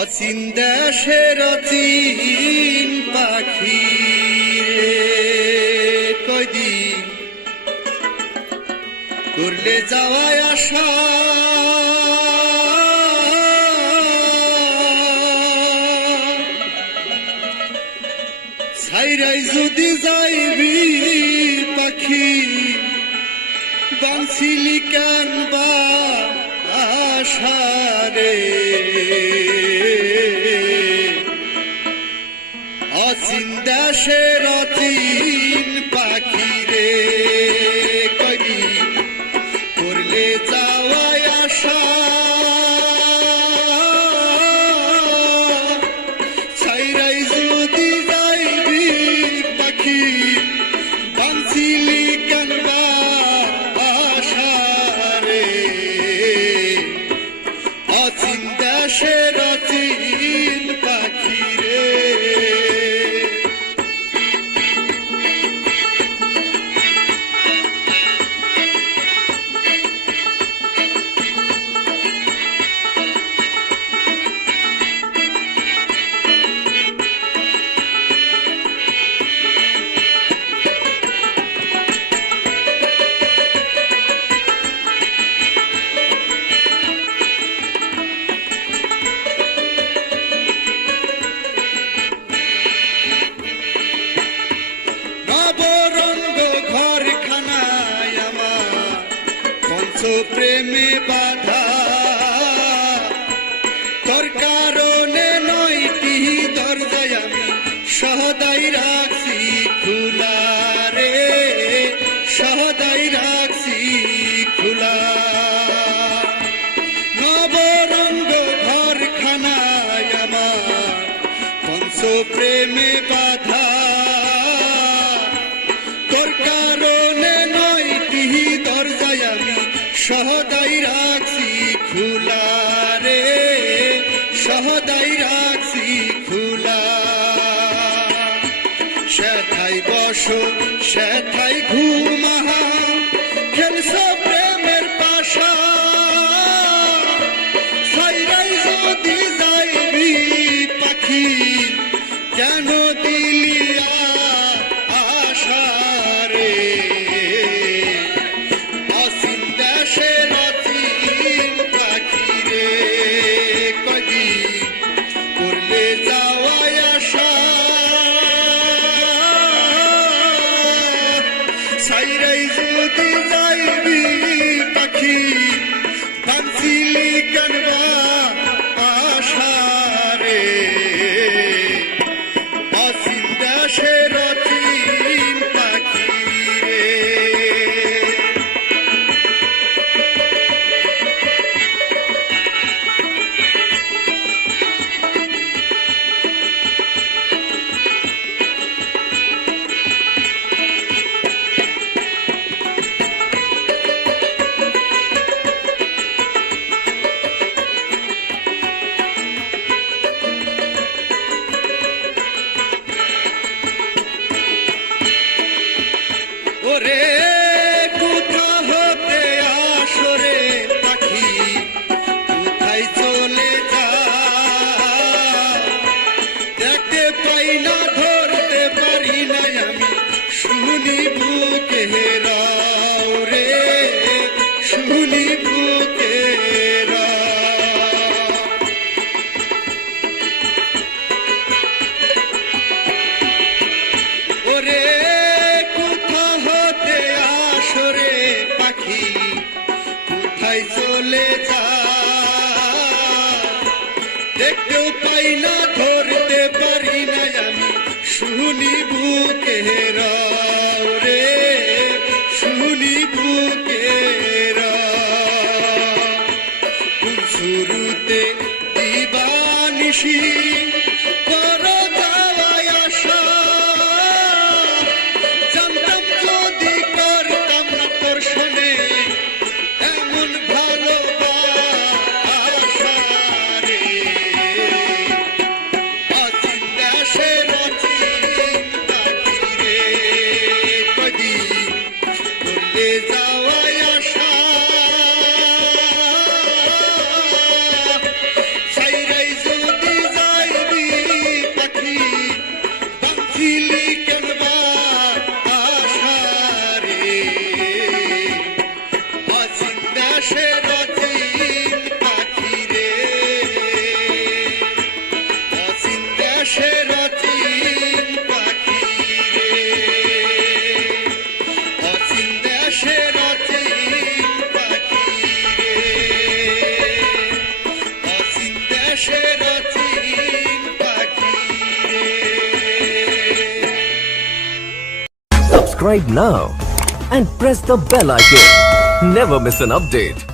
অচিন দেশের অচিন পাখি রে কয়দিন করলে যাওয়ায় আশা ছাইরাই যদি যাইবি পাখি বাঁচিলি কেন বা আশারে অচিন দেশের অচিন পাখি রে কয়দিন করলে যাওয়ায় আশা ছাইরাই যদি যাইবি পাখি বাঁচিলি কেন বা আশারে অচিন দেশের অচিন পাখি রে নবরঙ্গ ঘরখানায় আমার পঞ্চ প্রেমে বাধা তোর কারণে নয়টি দরজায় আমি সদাই রাখছি খোলা রে সদাই রাখছি খোলা নবরঙ্গ ঘরখানায় আমার পঞ্চ প্রেমে বাধা তোর কারণে নয়টি দরজায় আমি সদাই রাখছি খোলা রে সদাই রাখছি খোলা সেথাই বসো সেথাই ঘুমাহা খেলছো প্রেমের পাশা ছাইরাই যদি যাইবি পাখি কেন দিলিয়া আশা রে অচিন দেশের অচিন পাখি রে কয়দিন করলে যাওয়ায় আশা ছাইরাই যদি যাইবি পাখি বাঁচিলি কেন বা আশা রে অচিন দেশের অচিন পাখি রে ওরে কোথা হতে আসরে পাখি কোথায় চলে যা দেখতে পাই না ধরতে পারি না আমি শুনি বুকে রাও রে শুনি বুকে রাও ওরে পাখি কোথায় চলে যা দেখতেও পাই না ধরতে পারি না আমি শুনি বুকে রাও রে শুনি বুকে রাও কোন শুরুতে দিবানিশি করো যাওয়ায় আশা জানতাম যদি করতাম না তোর শোনে এমন ভালোবাসা রে অচিন দেশের অচিন পাখি রে কয়দিন করলে যাওয়ায় আশা ছাইরাই যদি subscribe now and press the bell icon. Never miss an update.